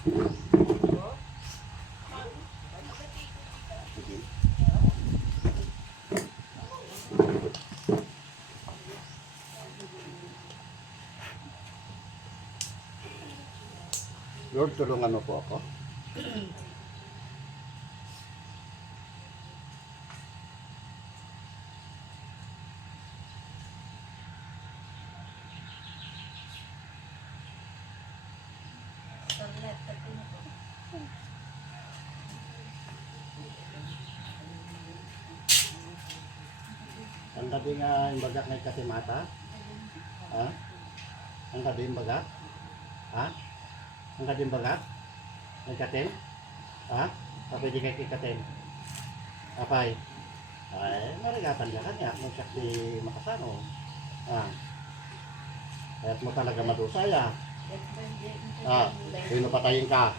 Lord, tulungan mo po ako. Ang gabi nga yung bagak na katimata? Ha? Ang gabi yung bagak? Ha? Ang gabi yung bagak? Nagkatim? Ha? Pwede kayo kikatim? Apay? Ay, narigatan ka kanya. Nung siya si Makasano. Ha? Kaya't mo talaga madusaya. Ha? Sino patayin ka?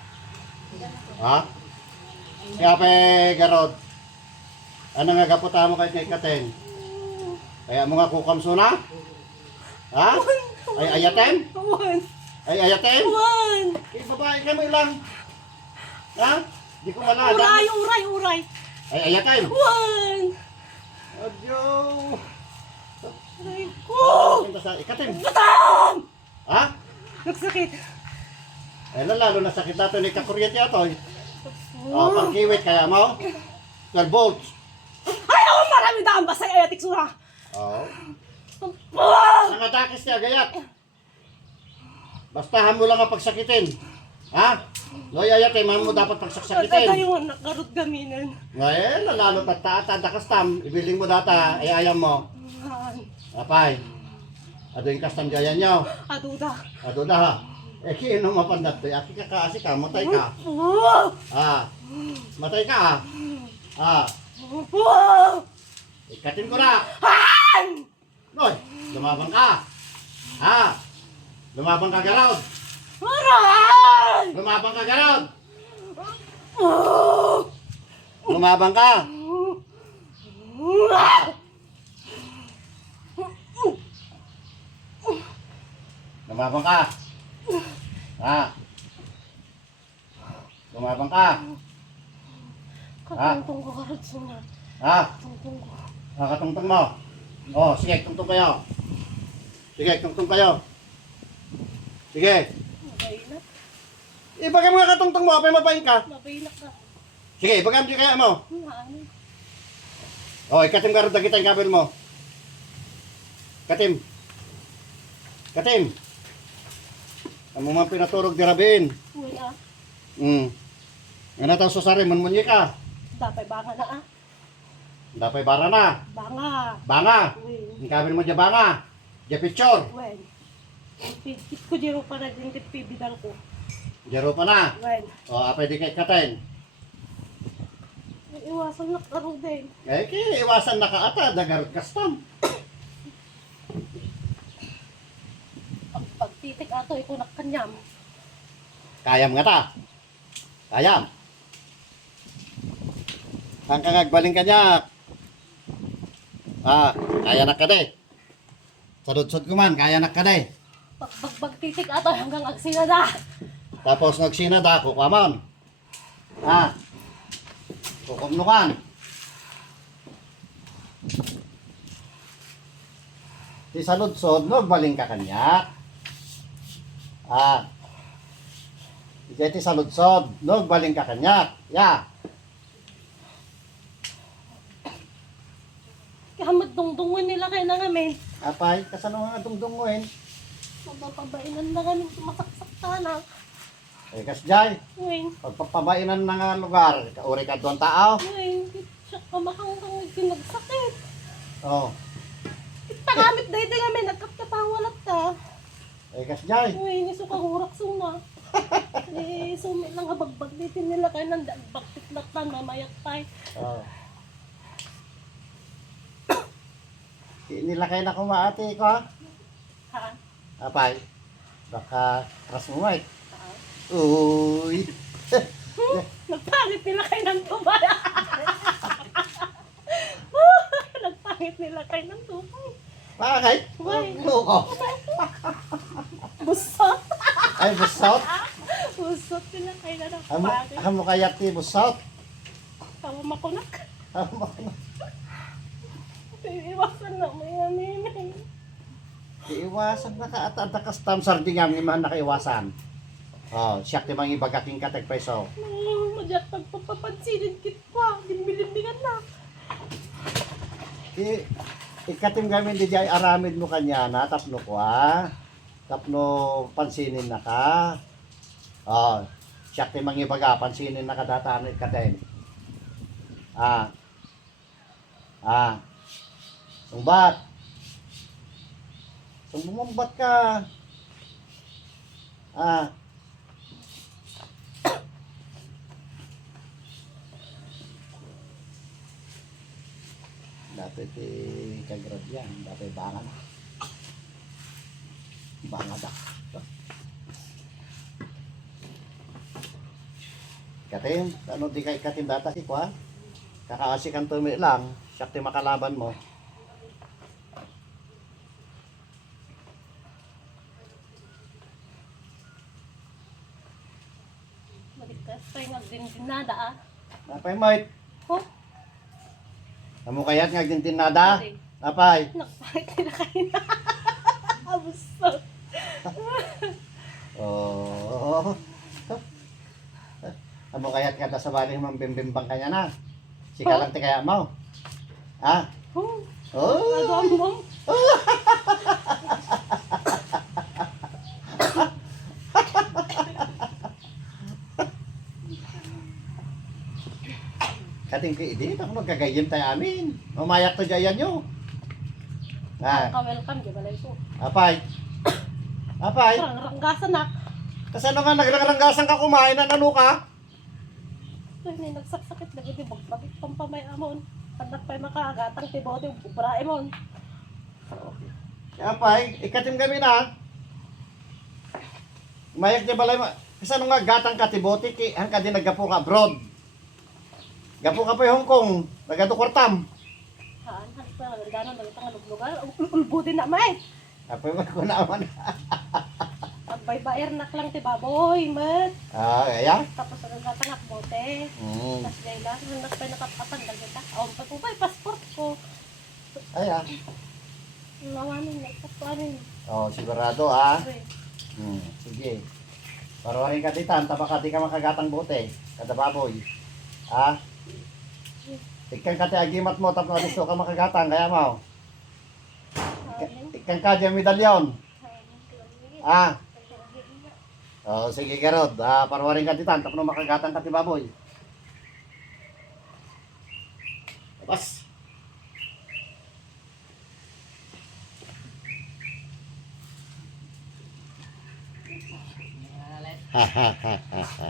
Ha? Kaya pa Garod. Ano nga gaputa mo kahit kikatim? Kaya mo nga kukamso na? Ha? Ay ayatem? Ay ayatem? Eh babae ka mo ilang? Ha? Di ko malala. Uray. Ay ayatem? Adyo. Aray ko! Ikatim? Batam! Ha? Nagsakit. Ay lalo na sakit nato ni kakuryente ato. Pangkiwit kaya mo? 12 volts. Ay, ako marami daan basta ayatik sura. Oo. Ah! Nangatakis niya gayat. Bastahan mo lang ang pagsakitin. Ha? Loy ayatem, mo dapat pagsaksakitin. Tayo nakarot gaminan. Ngayon, lalo tata, dakastam. Ibiling mo data, ay ayam mo. Apay. Ado yung kastam jayan nyo. Aduda. Ado na ha. Eh, kino mapandat to. Aki ka kaasi ka, matay ka. Matay ka ha. Ikatin ko na. Noy, lumabang ka. Lumabang ka Garod. Lumabang ka Garod. Lumabang ka. Lumabang ka. Lumabang ka. Katungtong ko karot suna. Katungtong ko. Katungtong mo. Oh, sige, tungtong kayo. Sige, tungtong kayo. Sige. Mabainak. Ibagay mo nga katungtong mo, apay mabayin ka. Mabainak ka. Sige, ibagay mo kaya mo. Ano? Oh, ikatim ka rin kita yung kabel mo. Katim. Katim. Ang mo man pinaturog di rabin. Uy Ano tayo susari, munmunyi ka. Dapay banga na Dapay bara na. Banga. Uy. Ang kabel mo dya banga. Dya picture. Wen. Kit ko jero pa na din kit pibidal ko. Jaro pa na. Wen. O, apay di kay katin. Iwasan na karo din. Eh, kaya iwasan na ka ata. Dagarot kastam. Pagtitik ato iko nakanyam. Kayam nga ta. Kayam. Ang kangagbaling kanya. Kaya na ka de. Sadod-sod ko man, kaya na ka de. Pagtitik ato hanggang agsina na. Tapos nagsinada, kukwamon. Kukumnukan. Di salud-sod, nagbaling ka kanya. Di salud-sod, nagbaling ka kanya. Ya. Kaya magdungdungan nila kayo na ngamin. Apay, kasano nga dungdunguin? Mapapabainan na kami sumasaksak na. Eh, kasjay. Uy. Pagpapabainan na nga lugar, kauri ka doon tao. Uy. Siya kamakangkang pinagsakit. Oh. Tagamit dahil din kami. Nagkapkapawalat ka. Eh, kasjay. Uy. Nisukahurak suma. Sumi lang abagbag dito nila kayo nang bagtiklatan. Mamayak pa. Oh. Nila kayo na kumaati ko ha? Apay, baka crush mo Mike. Uy. Nagpangit nila kayo ng tumaya. Nagpangit nila kayo ng tumay. Bakit? Loko. Busot. Ay, busot. Busot nila na Amo, pagi. amo kaya tibos south. Tawa makunak. Amo, Iwasan na may anin. iiwasan na ka at kastam sarding ang iman nakaiwasan. Oh, siyak ti mang ibagaking katag preso. Madyak pagpapapansilin kit pa. Limbilimbingan na. Ikatim gamin di jay aramid mo kanya na tapno ko tapno pansinin na ka. Oh, siyak ti mang ibaga pansinin na kadatanit katen. Sumbat. Sumumbat ka. Dati ti kagrad yan. Dati bangan. Bangad ako. Katim, ano di kay katim data si kwa? Kakaasi kang tumi lang. Siyak ti makalaban mo. Magigtas tayo nagdindinada ah. Napay mait. Oh, Amo kayat nga gintinada. Pwede. Napay. Nakapahit nila kayo na. Abusot. Oh. Amo kayat kada sa baling mambimbimbang kanya na. Sika lang ti kaya mo. Oh, Oh. agam mo. Kating ki idi ta kuno gagayem tayo amin. Umayak to jayan nyo. Ka-welcome, di ba lang ito? Apay. Apay. Ranggasan na. Kasano nga nagranggasan ka kumain na nano ka? Ay, may nagsaksakit na gudi bagbagit pampamay amon. Panak pa'y makaagatang tibote, ubrae mon. Apay, ikatim kami na. Mayak di balay ma. Kasano nga gatang katibote ki han ka din naggapo ka abroad. Gapo ka pa Hong Kong, nagado kwartam. Haan, halit pa nga gano'n, nagitang aluglugan. Ulbutin na may. Apay mo ko naman. Pagbay-bayer nak lang ti baboy, mat. Kaya? Tapos ang gatangak bote. Tapos gayla, nanak pa'y nakapatan lang kita. Awan pa po ba'y passport ko. Kaya? Nawanin, nagpatuanin. Sigurado sige. Parawarin ka titan, tabaka di ka makagatang bote. Kada baboy. Ikan kati agimat mo, tapos gusto ka makagatang, kaya mo. Ikan ka dyan medalyon. Sige garod, parawarin ka titan, tapos makagatang kati baboy. Pas. Ha ha ha ha ha.